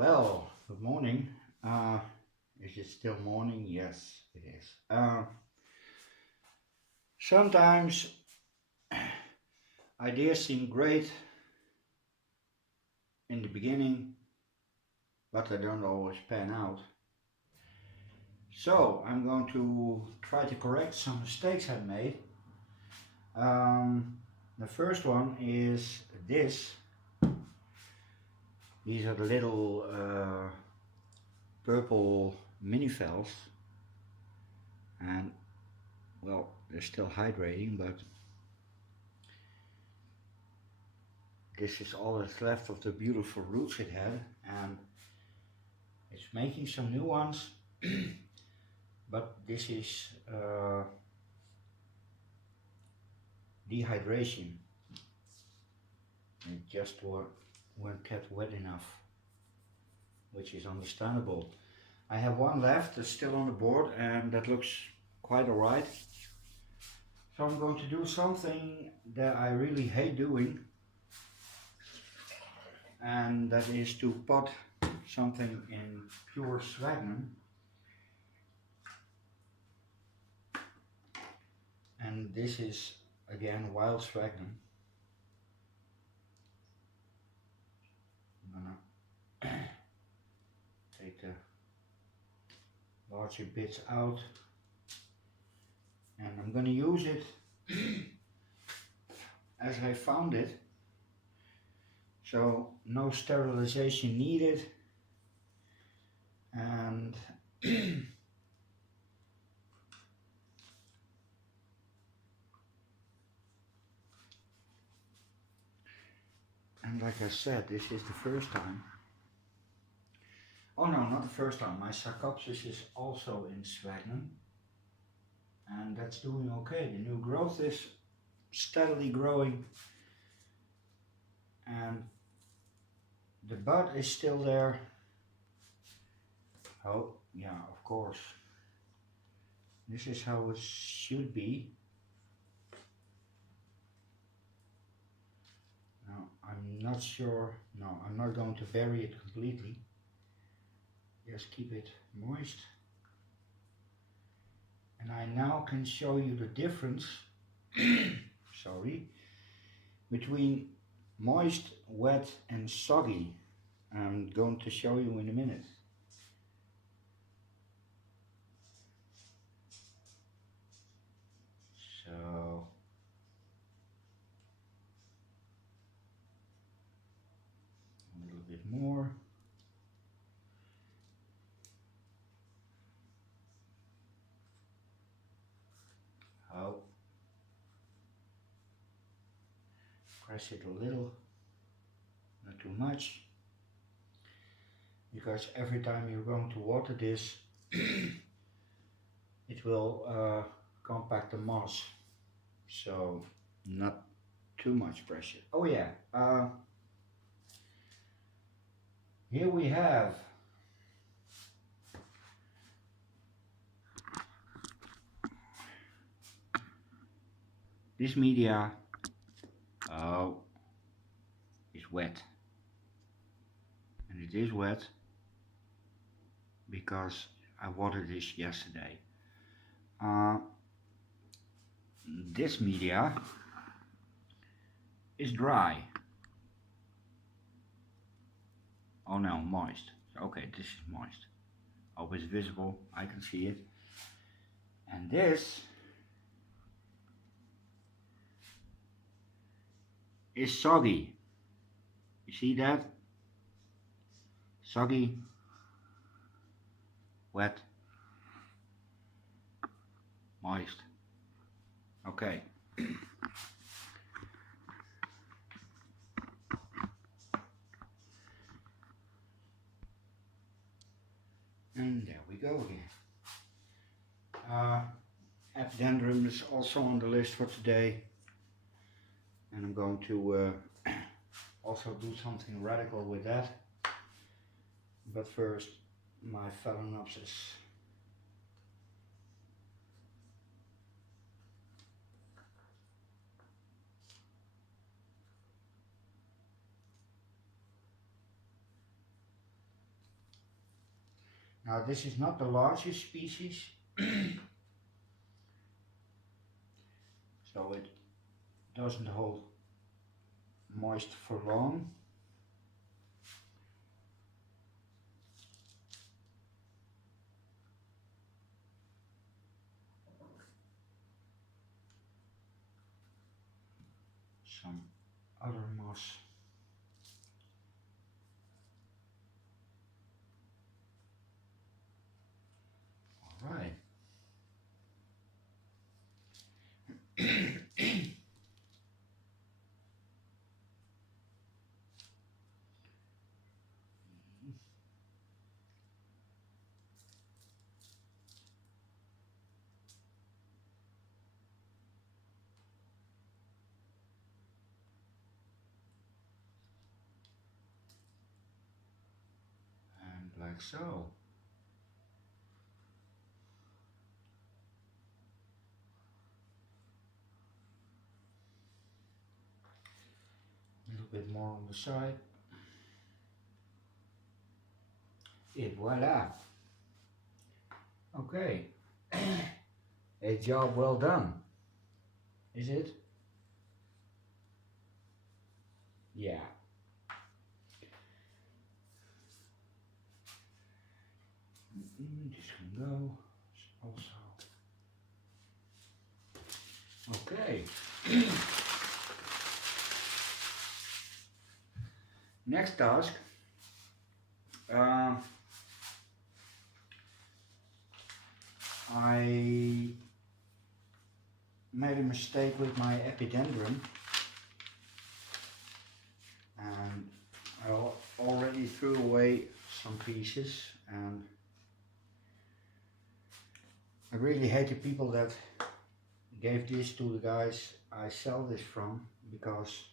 Well, good morning. Is it still morning? Yes, it is. Sometimes ideas seem great in the beginning, but they don't always pan out. So I'm going to try to correct some mistakes I made. The first one is this. These are the little purple mini fells, and well, they're still hydrating, but this is all that's left of the beautiful roots it had, and it's making some new ones. But this is dehydration. It just weren't kept wet enough, which is understandable. I have one left that's still on the board, and that looks quite alright. So I'm going to do something that I really hate doing, and that is to pot something in pure sphagnum. And this is again wild sphagnum. I'm gonna take the larger bits out, and I'm gonna use it as I found it. So no sterilization needed, and and like I said, this is the first time. Oh no, not the first time. My Sarcopsis is also in sphagnum, and that's doing okay. The new growth is steadily growing, and the bud is still there. Oh yeah, of course. This is how it should be. Now I'm not sure. No, I'm not going to bury it completely. Just keep it moist. And I now can show you the difference sorry, between moist, wet and soggy. I'm going to show you in a minute. So a little bit more. Oh, press it a little, not too much, because every time you're going to water this it will compact the moss, so not too much pressure. Oh yeah, here we have this media. Oh, is wet, and it is wet because I watered this yesterday. This media is dry. Oh no, moist. Okay, this is moist. Hope it's visible, I can see it. And this is soggy. You see that? Soggy, wet, moist. Okay. And there we go again. Epidendrum is also on the list for today, and I'm going to also do something radical with that. But first, my Phalaenopsis. Now this is not the largest species, so it doesn't hold moist for long. Some other moss. All right. And like so. A little bit more on the side. Et voila. Okay. A job well done. Is it? Yeah. This can go also. Okay. Next task. I made a mistake with my epidendrum, and I already threw away some pieces, and I really hate the people that gave this to the guys I sell this from, because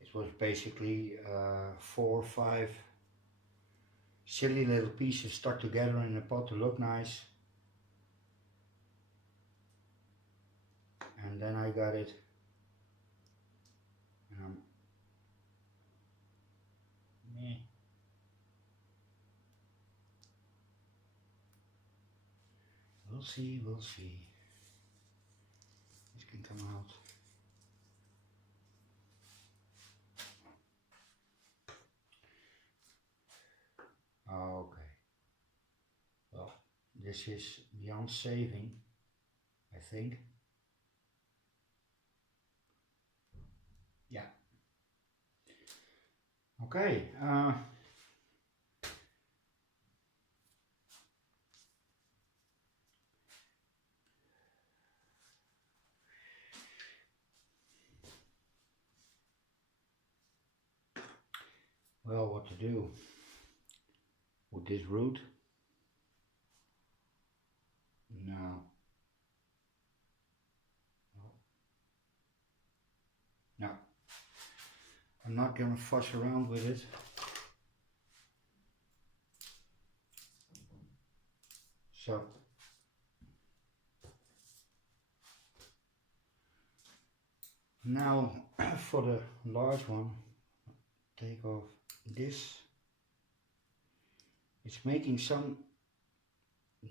it was basically 4 or 5 silly little pieces stuck together in a pot to look nice. And then I got it, and meh. We'll see, we'll see. This can come out. Okay. Well, this is beyond saving, I think. Yeah. Okay. Well, what to do with this root? No. No. I'm not gonna fuss around with it. So now for the large one, take off this. It's making some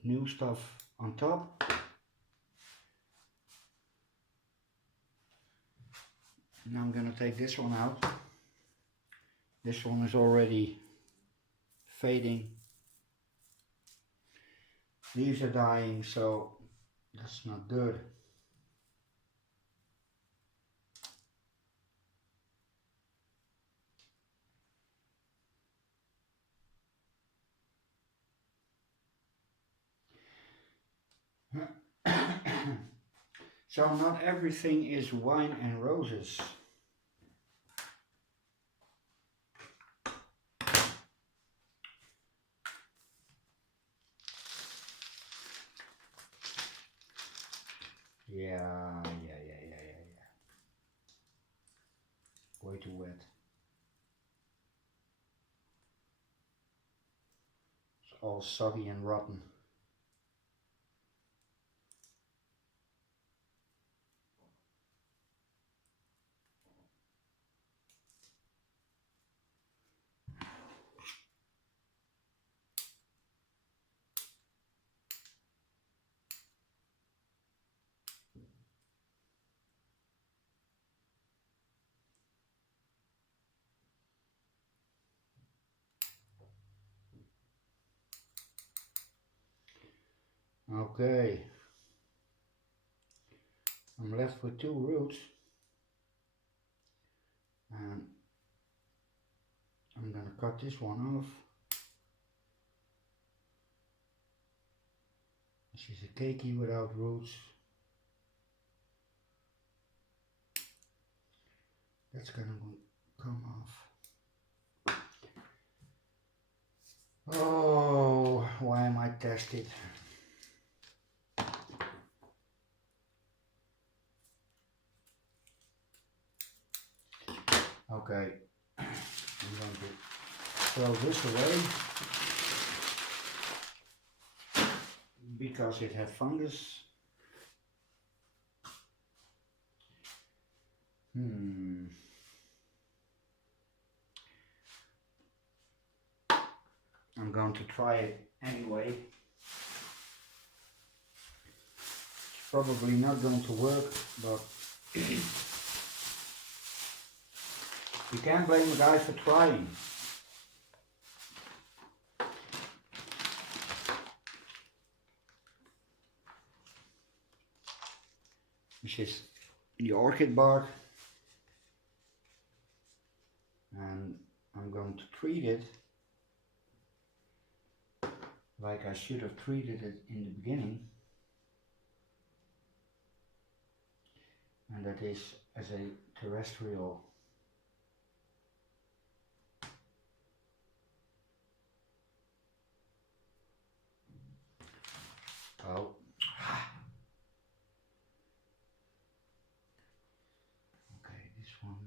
new stuff on top. Now I'm gonna take this one out. This one is already fading. Leaves are dying, so that's not good. So not everything is wine and roses. Yeah. Way too wet. It's all soggy and rotten. Okay, I'm left with 2 roots, and I'm gonna cut this one off. This is a keiki without roots. That's gonna come off. Oh, why am I tested? Okay, I'm going to throw this away because it had fungus. I'm going to try it anyway. It's probably not going to work, but you can't blame a guy for trying. This is the orchid bark, and I'm going to treat it like I should have treated it in the beginning, and that is as a terrestrial. Oh. Okay, this one.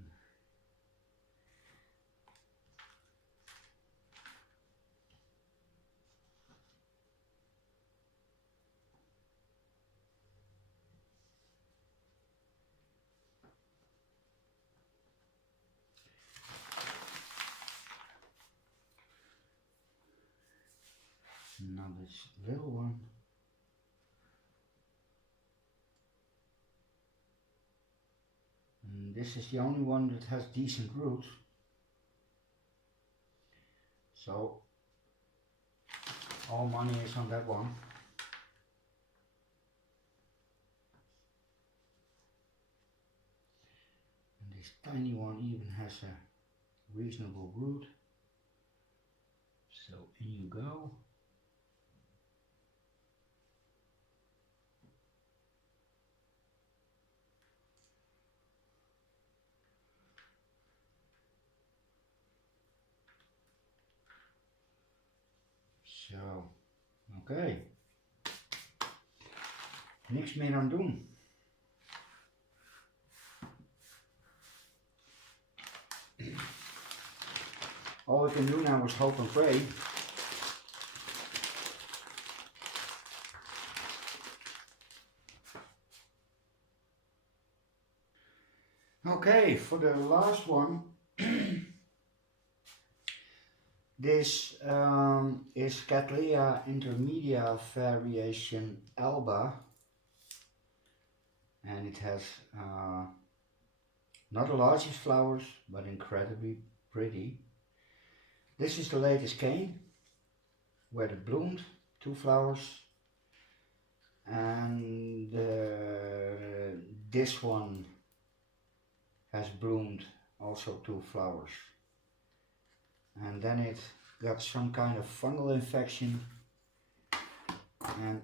Now this little one. And this is the only one that has decent roots. So all money is on that one. And this tiny one even has a reasonable root. So in you go. Zo, oké. Niks meer aan doen. All we can do now is hope and pray. Okay, for the last one, this is Cattleya intermedia variation alba, and it has not the largest flowers, but incredibly pretty. This is the latest cane, where it bloomed, 2 flowers, and this one has bloomed, also 2 flowers. And then it got some kind of fungal infection, and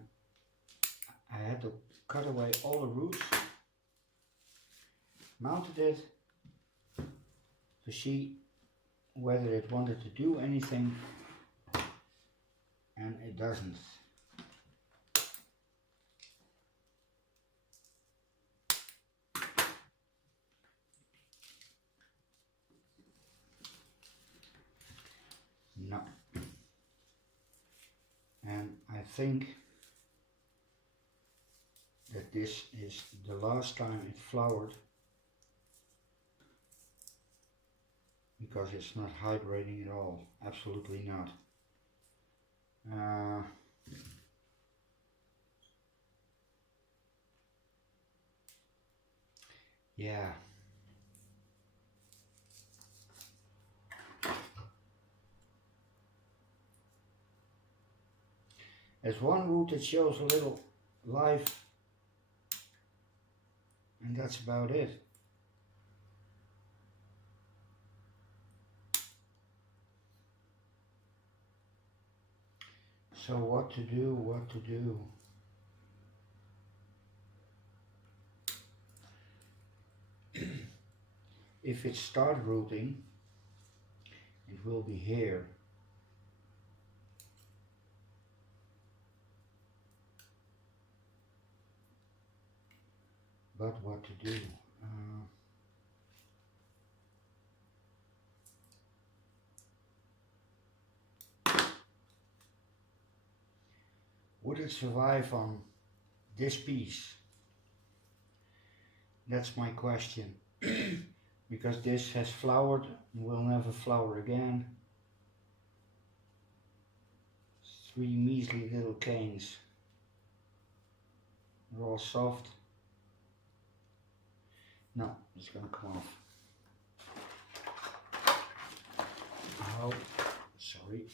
I had to cut away all the roots, mounted it to see whether it wanted to do anything, and it doesn't. No. And I think that this is the last time it flowered, because it's not hydrating at all, absolutely not. Yeah. There's one root that shows a little life, and that's about it. So what to do, what to do? If it starts rooting, it will be here. But what to do? Would it survive on this piece? That's my question. Because this has flowered and will never flower again. 3 measly little canes. They're all soft. No, it's gonna come off. Oh, sorry.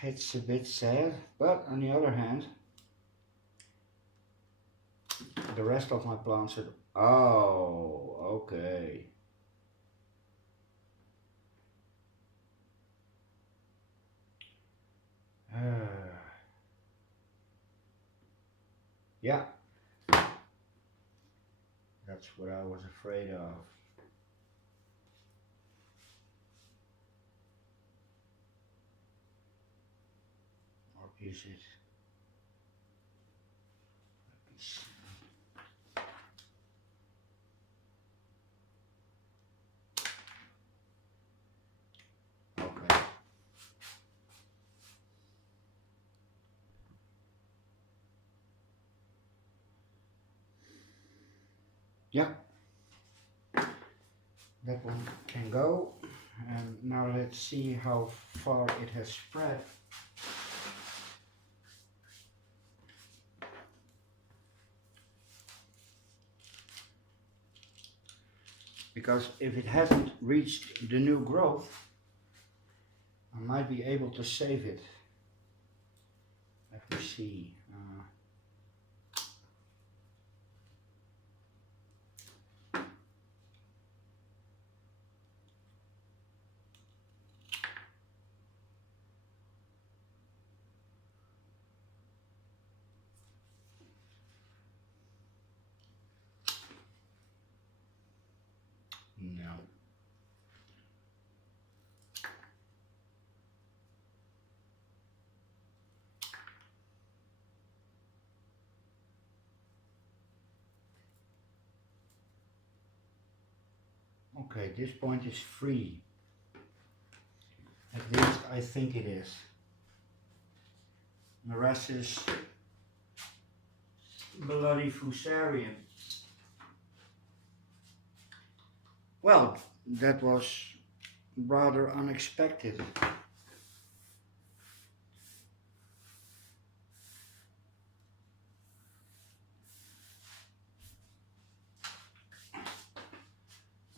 It's a bit sad, but on the other hand, the rest of my plants are... Oh, okay. Yeah, that's what I was afraid of. Or is it? Let me see. Okay. Yeah, that one can go. And now let's see how far it has spread. Because if it hasn't reached the new growth, I might be able to save it. Let me see. No. Okay, this point is free. At least I think it is. The rest is bloody fusarium. Well, that was rather unexpected.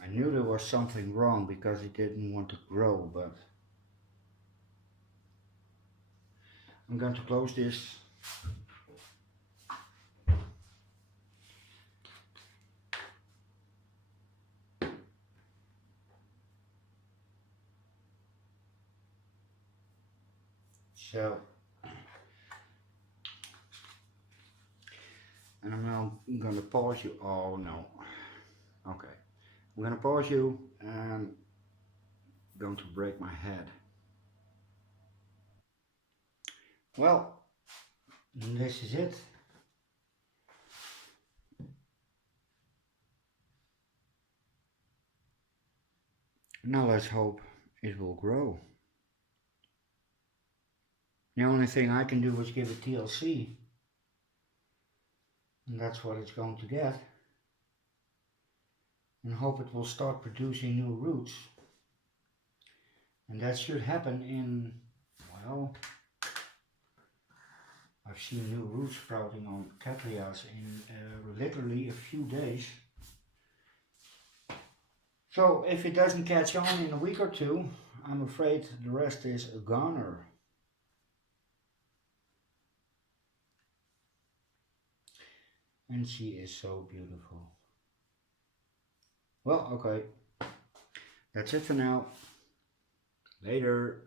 I knew there was something wrong because it didn't want to grow, but I'm going to close this. So, and I'm now going to pause you. Oh no. Okay. I'm going to pause you and going to break my head. Well, this is it. Now let's hope it will grow. The only thing I can do is give it TLC. And that's what it's going to get. And hope it will start producing new roots. And that should happen in, well, I've seen new roots sprouting on Cattleya's in literally a few days. So if it doesn't catch on in a week or two, I'm afraid the rest is a goner. And she is so beautiful. Well, okay. That's it for now. Later.